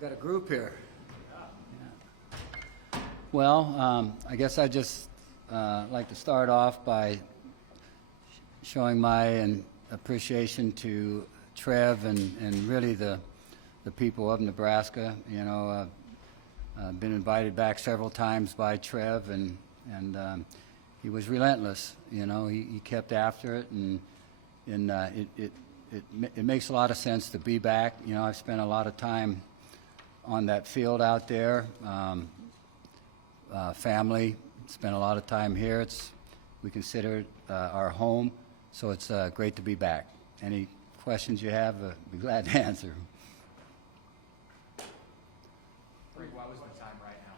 We've got a group here. Well, I guess I'd just like to start off by showing my appreciation to Trev and really the people of Nebraska. You know, I've been invited back several times by Trev, and he was relentless. You know, he kept after it, and it makes a lot of sense to be back. You know, I've spent a lot of time on that field out there. Family, spent a lot of time here. We consider it our home, so it's great to be back. Any questions you have, I'd be glad to answer. Frank, why was the time right now?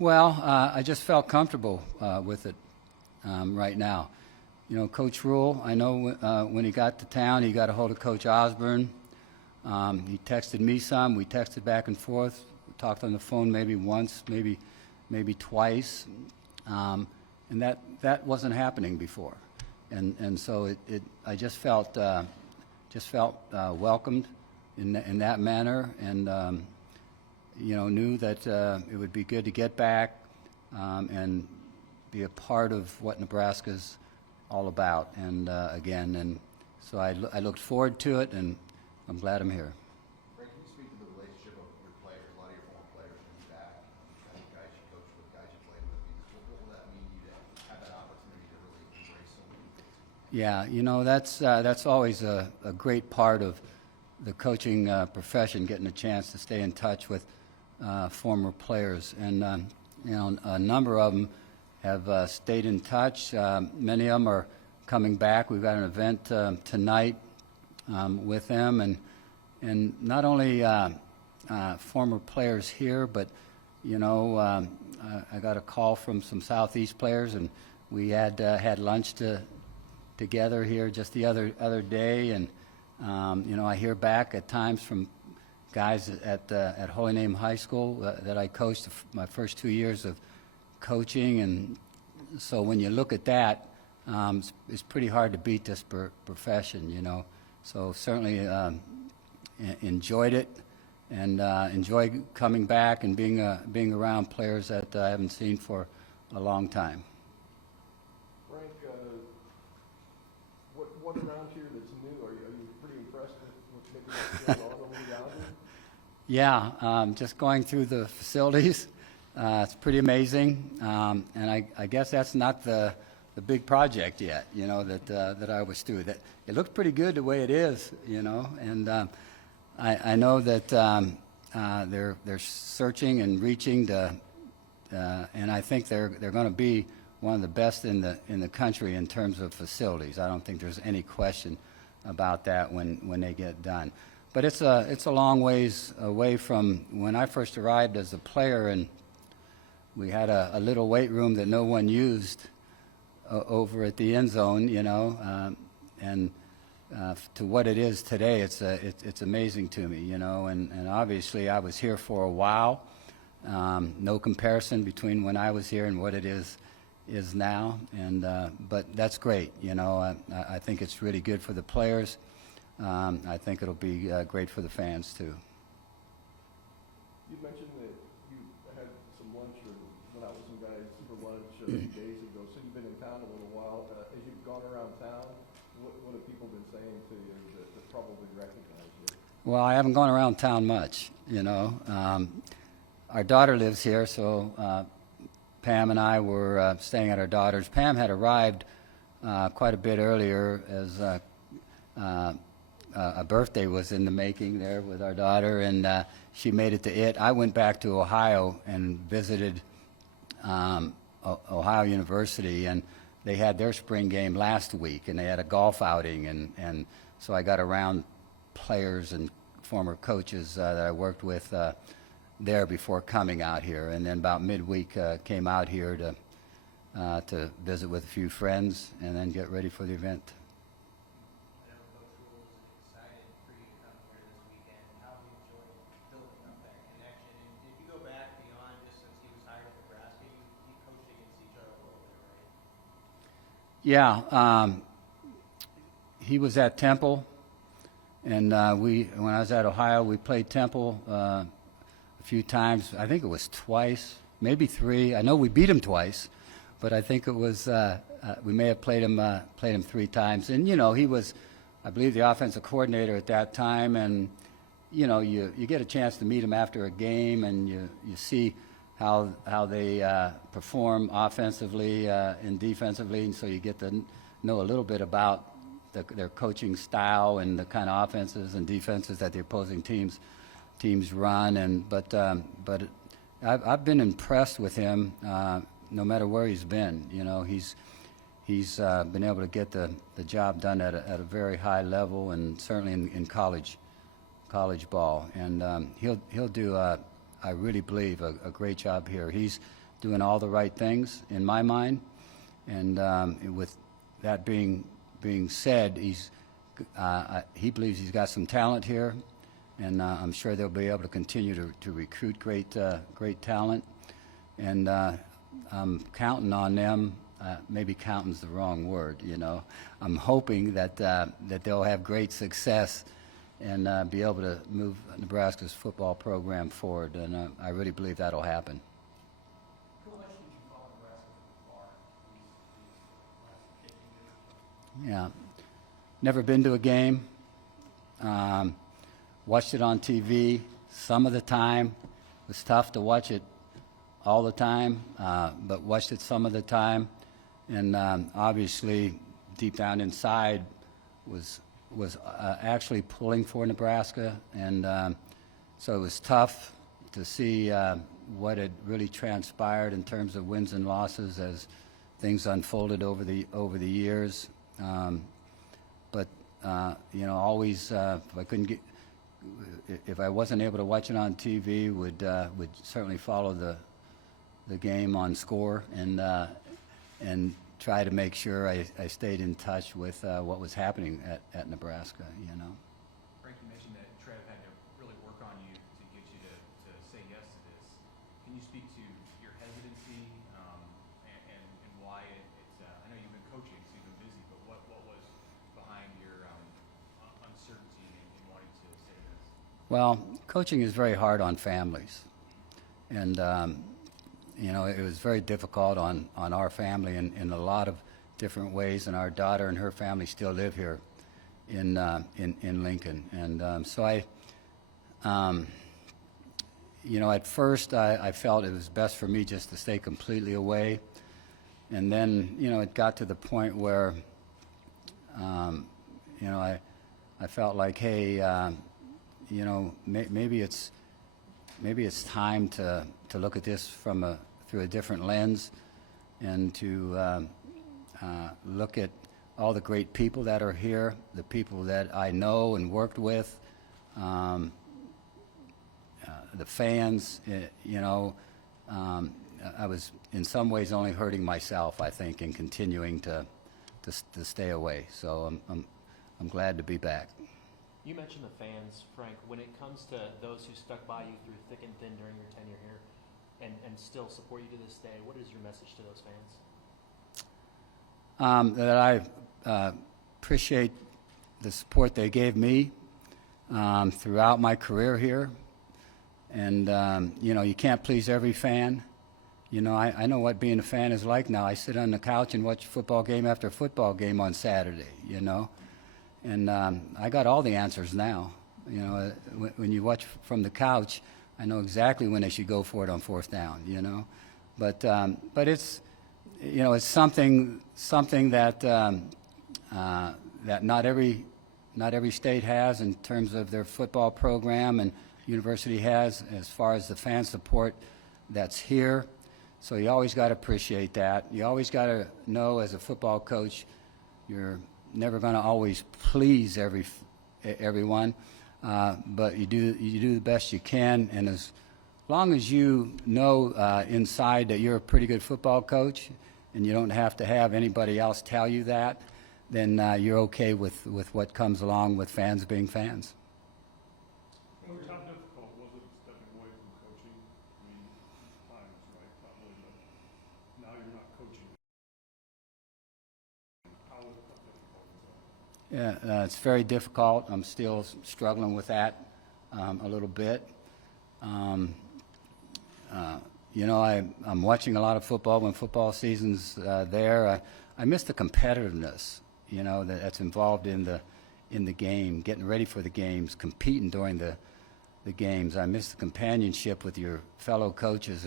Well, I just felt comfortable with it right now. You know, Coach Rule, I know when he got to town, he got a hold of Coach Osborne. He texted me some. We texted back and forth. We talked on the phone maybe once, maybe twice, and that wasn't happening before. And so I just felt welcomed in that manner, and you know, knew that it would be good to get back and be a part of what Nebraska's all about. And again, and so I looked forward to it, and I'm glad I'm here. Frank, can you speak to the relationship of your players, a lot of your former players coming back, guys you coached with, guys you played with? What will that mean to you to have that opportunity to really embrace so many things? Yeah, you know, that's always a great part of the coaching profession, getting a chance to stay in touch with former players. And, you know, a number of them have stayed in touch. Many of them are coming back. We've got an event tonight with them, and not only former players here, but, you know, I got a call from some Southeast players, and we had lunch together here just the other day, and you know, I hear back at times from guys at Holy Name High School that I coached my first 2 years of coaching, and so when you look at that, it's pretty hard to beat this profession, you know. So certainly enjoyed it, and enjoy coming back and being around players that I haven't seen for a long time. Frank, what around here that's new? Are you pretty impressed with maybe what's going on over the island? Yeah, just going through the facilities, it's pretty amazing, and I guess that's not the big project yet, you know, that I was through. That it looks pretty good the way it is, you know, and I know that they're searching and reaching to, and I think they're going to be one of the best in the country in terms of facilities. I don't think there's any question about that when they get done. But it's a long ways away from when I first arrived as a player, and we had a little weight room that no one used over at the end zone, you know, and to what it is today, it's amazing to me, you know, and obviously I was here for a while. No comparison between when I was here and what it is now, and but that's great, you know. I think it's really good for the players. I think it'll be great for the fans too. You mentioned that you had some lunch or went out with some guys for lunch a few days ago, so you've been in town a little while. As you've gone around town, what have people been saying to you that probably recognize you? Well, I haven't gone around town much, you know. Our daughter lives here, so Pam and I were staying at our daughter's. Pam had arrived quite a bit earlier as a birthday was in the making there with our daughter, and she made it to it. I went back to Ohio and visited Ohio University, and they had their spring game last week, and they had a golf outing, and so I got around players and former coaches that I worked with there before coming out here, and then about midweek came out here to visit with a few friends and then get ready for the event. I know Coach Rule was excited for you to come here this weekend. How have you enjoyed building up that connection? And if you go back beyond just since he was hired at Nebraska, you coached against each other a little bit, right? Yeah, he was at Temple, And when I was at Ohio, we played Temple a few times. I think it was twice, maybe three. I know we beat them twice, but I think it was we may have played him 3 times. And he was, I believe, the offensive coordinator at that time. And you get a chance to meet him after a game, and you see how they perform offensively and defensively, and so you get to know a little bit about their coaching style and the kind of offenses and defenses that the opposing teams run. But I've been impressed with him no matter where he's been. He's been able to get the job done at a very high level, and certainly in college ball. And he'll do I really believe a great job here. He's doing all the right things in my mind, and with that being said, he believes he's got some talent here, and I'm sure they'll be able to continue to recruit great talent. And I'm counting on them. Maybe counting's the wrong word. I'm hoping that they'll have great success and be able to move Nebraska's football program forward, and I really believe that'll happen. How much did you follow Nebraska these last 15 years? Yeah, never been to a game. Watched it on TV some of the time. It was tough to watch it all the time, but watched it some of the time, and obviously deep down inside was actually pulling for Nebraska, and so it was tough to see what had really transpired in terms of wins and losses as things unfolded over the years. But always if I wasn't able to watch it on TV, would certainly follow the game on score and try to make sure I stayed in touch with what was happening at Nebraska. Frank, you mentioned that Trev had to really work on you to get you to say yes to this. Can you speak to your hesitancy and why it's? I know you've been coaching, so you've been busy, but what was behind your uncertainty in wanting to say this? Well, coaching is very hard on families, and it was very difficult on our family in a lot of different ways, and our daughter and her family still live here in Lincoln. And so at first I felt it was best for me just to stay completely away. And then, it got to the point where, I felt like, hey, maybe it's time to look at this through a different lens, and to look at all the great people that are here, the people that I know and worked with, the fans. I was in some ways only hurting myself, I think, in continuing to stay away. So I'm glad to be back. You mentioned the fans, Frank. When it comes to those who stuck by you through thick and thin during your tenure here and still support you to this day, what is your message to those fans? That I appreciate the support they gave me throughout my career here. And, you can't please every fan. I know what being a fan is like now. I sit on the couch and watch football game after football game on Saturday, And I got all the answers now. When you watch from the couch, I know exactly when they should go for it on 4th down. But it's it's something that that not every state has in terms of their football program, and university has as far as the fan support that's here. So you always got to appreciate that. You always got to know, as a football coach, you're never going to always please everyone, but you do the best you can. And as long as you know inside that you're a pretty good football coach, and you don't have to have anybody else tell you that, then you're okay with what comes along with fans being fans. How difficult was it stepping away from coaching? I mean, times, right? Probably, but now you're not coaching. How difficult was that? Yeah, it's very difficult. I'm still struggling with that a little bit. You know, I'm watching a lot of football when football season's there. I miss the competitiveness, you know, that's involved in the game, getting ready for the games, competing during the games. I miss the companionship with your fellow coaches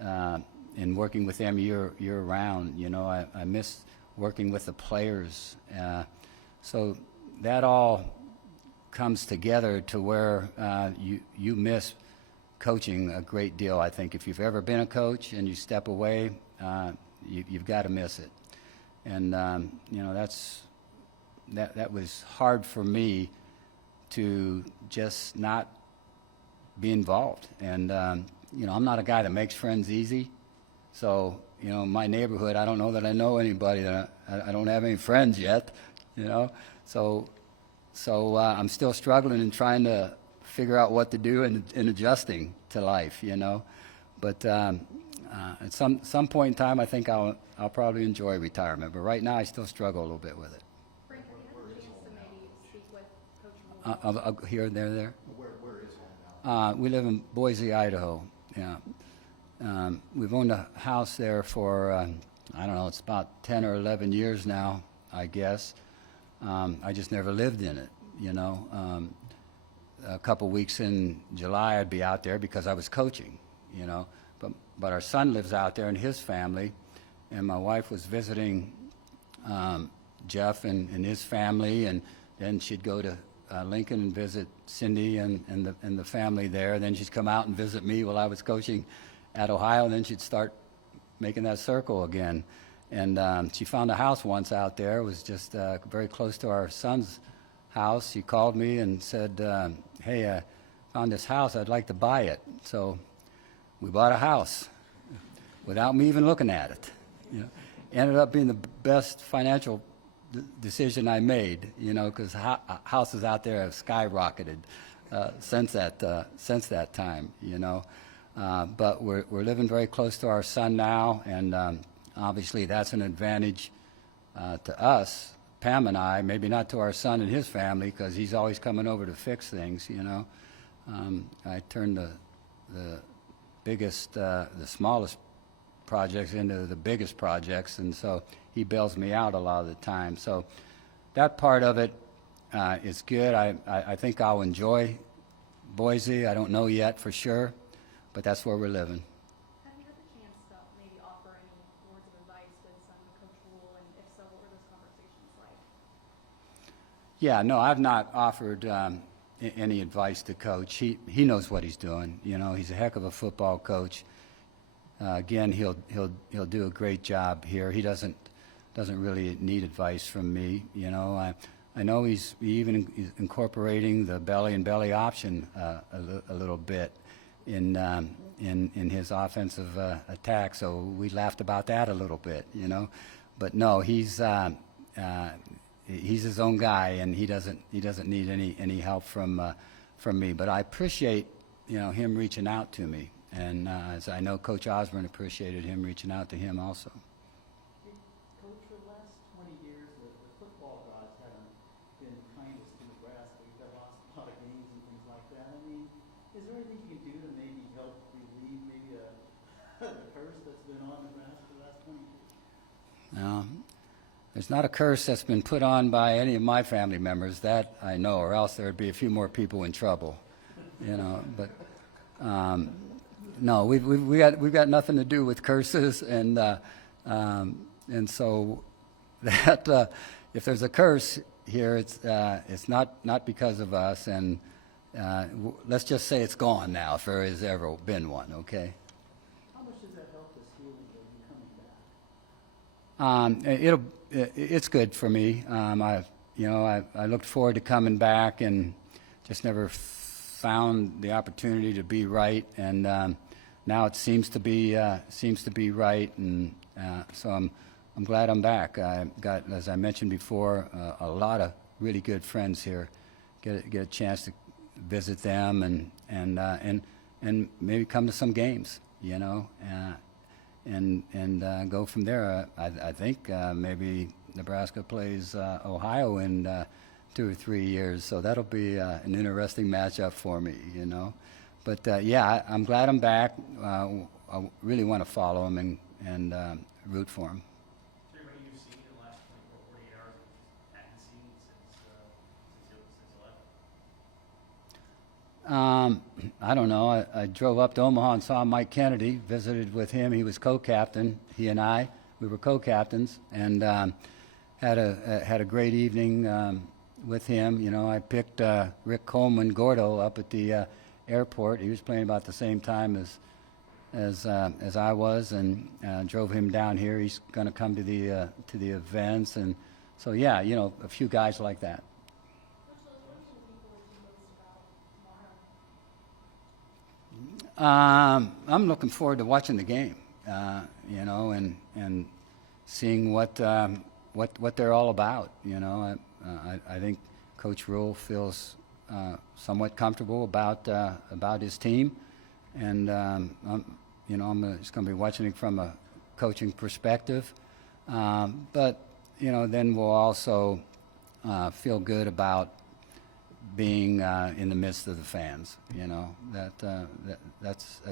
and working with them year round. You know, I miss working with the players. So that all comes together to where you miss coaching a great deal. I think if you've ever been a coach and you step away, you've got to miss it. And you know, that was hard for me to just not be involved. And you know, I'm not a guy that makes friends easy. So you know, my neighborhood, I don't know that I know anybody. I don't have any friends yet. You know, so I'm still struggling and trying to figure out what to do and adjusting to life, you know. But at some point in time, I think I'll probably enjoy retirement. But right now, I still struggle a little bit with it. Frank, have you had a chance to maybe speak with Coach Moore? Here, there. Where is home now? We live in Boise, Idaho. Yeah. We've owned a house there for, I don't know, it's about 10 or 11 years now, I guess. I just never lived in it, you know. A couple weeks in July, I'd be out there because I was coaching, you know. But our son lives out there and his family, and my wife was visiting Jeff and his family, and then she'd go to Lincoln and visit Cindy and the family there. Then she'd come out and visit me while I was coaching at Ohio, and then she'd start making that circle again. And she found a house once out there. It was just very close to our son's house. She called me and said, hey, I found this house. I'd like to buy it. So we bought a house without me even looking at it. You know, ended up being the best financial decision I made, you know, because houses out there have skyrocketed since that time, you know. But we're living very close to our son now, and obviously that's an advantage to us, Pam and I, maybe not to our son and his family, because he's always coming over to fix things, you know. I turned the biggest, the smallest projects into the biggest projects, and so he bails me out a lot of the time. So that part of it is good. I think I'll enjoy Boise. I don't know yet for sure, but that's where we're living. Have you had the chance to maybe offer any words of advice with Coach Rule, and if so, what were those conversations like? Yeah, no, I've not offered any advice to Coach. He knows what he's doing. You know, he's a heck of a football coach. Again, he'll do a great job here. He doesn't really need advice from me. You know, I know he's even incorporating the belly and belly option a little bit in his offensive attack. So we laughed about that a little bit. You know, but no, he's his own guy, and he doesn't need any help from me. But I appreciate, you know, him reaching out to me. And as I know Coach Osborne appreciated him reaching out to him also. Coach, for the last 20 years, the football gods haven't been kindest to Nebraska. We've lost a lot of games and things like that. I mean, is there anything you can do to maybe help relieve maybe a curse that's been on Nebraska the last 20 years? No, there's not a curse that's been put on by any of my family members, that I know, or else there would be a few more people in trouble, you know. But no, we've got nothing to do with curses, and so that if there's a curse here, it's not because of us, and let's just say it's gone now, if there has ever been one. Okay. How much does that help this healing of you coming back? It's good for me. I looked forward to coming back and just never found the opportunity to be right, and now it seems to be right, and so I'm glad I'm back. I got, as I mentioned before, a lot of really good friends here. Get a chance to visit them and maybe come to some games, you know, and go from there. I think maybe Nebraska plays Ohio in 2 or 3 years, so that'll be an interesting matchup for me, you know. But yeah, I'm glad I'm back. I really want to follow him and root for him. Is there anybody you've seen in the last 24, 48 hours that you hadn't seen since you left? I don't know. I drove up to Omaha and saw Mike Kennedy, visited with him. He was co-captain. He and we were co-captains, and had a great evening with him. You know, I picked Rick Coleman Gordo up at the airport. He was playing about the same time as I was, and drove him down here. He's going to come to the events, and so yeah, you know, a few guys like that. I'm looking forward to watching the game, you know, and seeing what they're all about. You know, I think Coach Rule feels somewhat comfortable about his team, and you know, I'm just going to be watching it from a coaching perspective. But you know, then we'll also feel good about being in the midst of the fans. You know, that's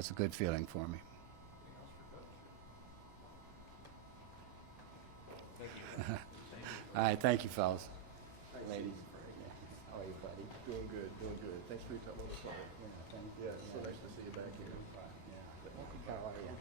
a good feeling for me. All right, thank you, fellas. Ladies. How are you, buddy? Doing good, doing good. Thanks for your time on the phone. Yeah, thank you. Yeah, it's so nice to see you back here. Yeah. How are you?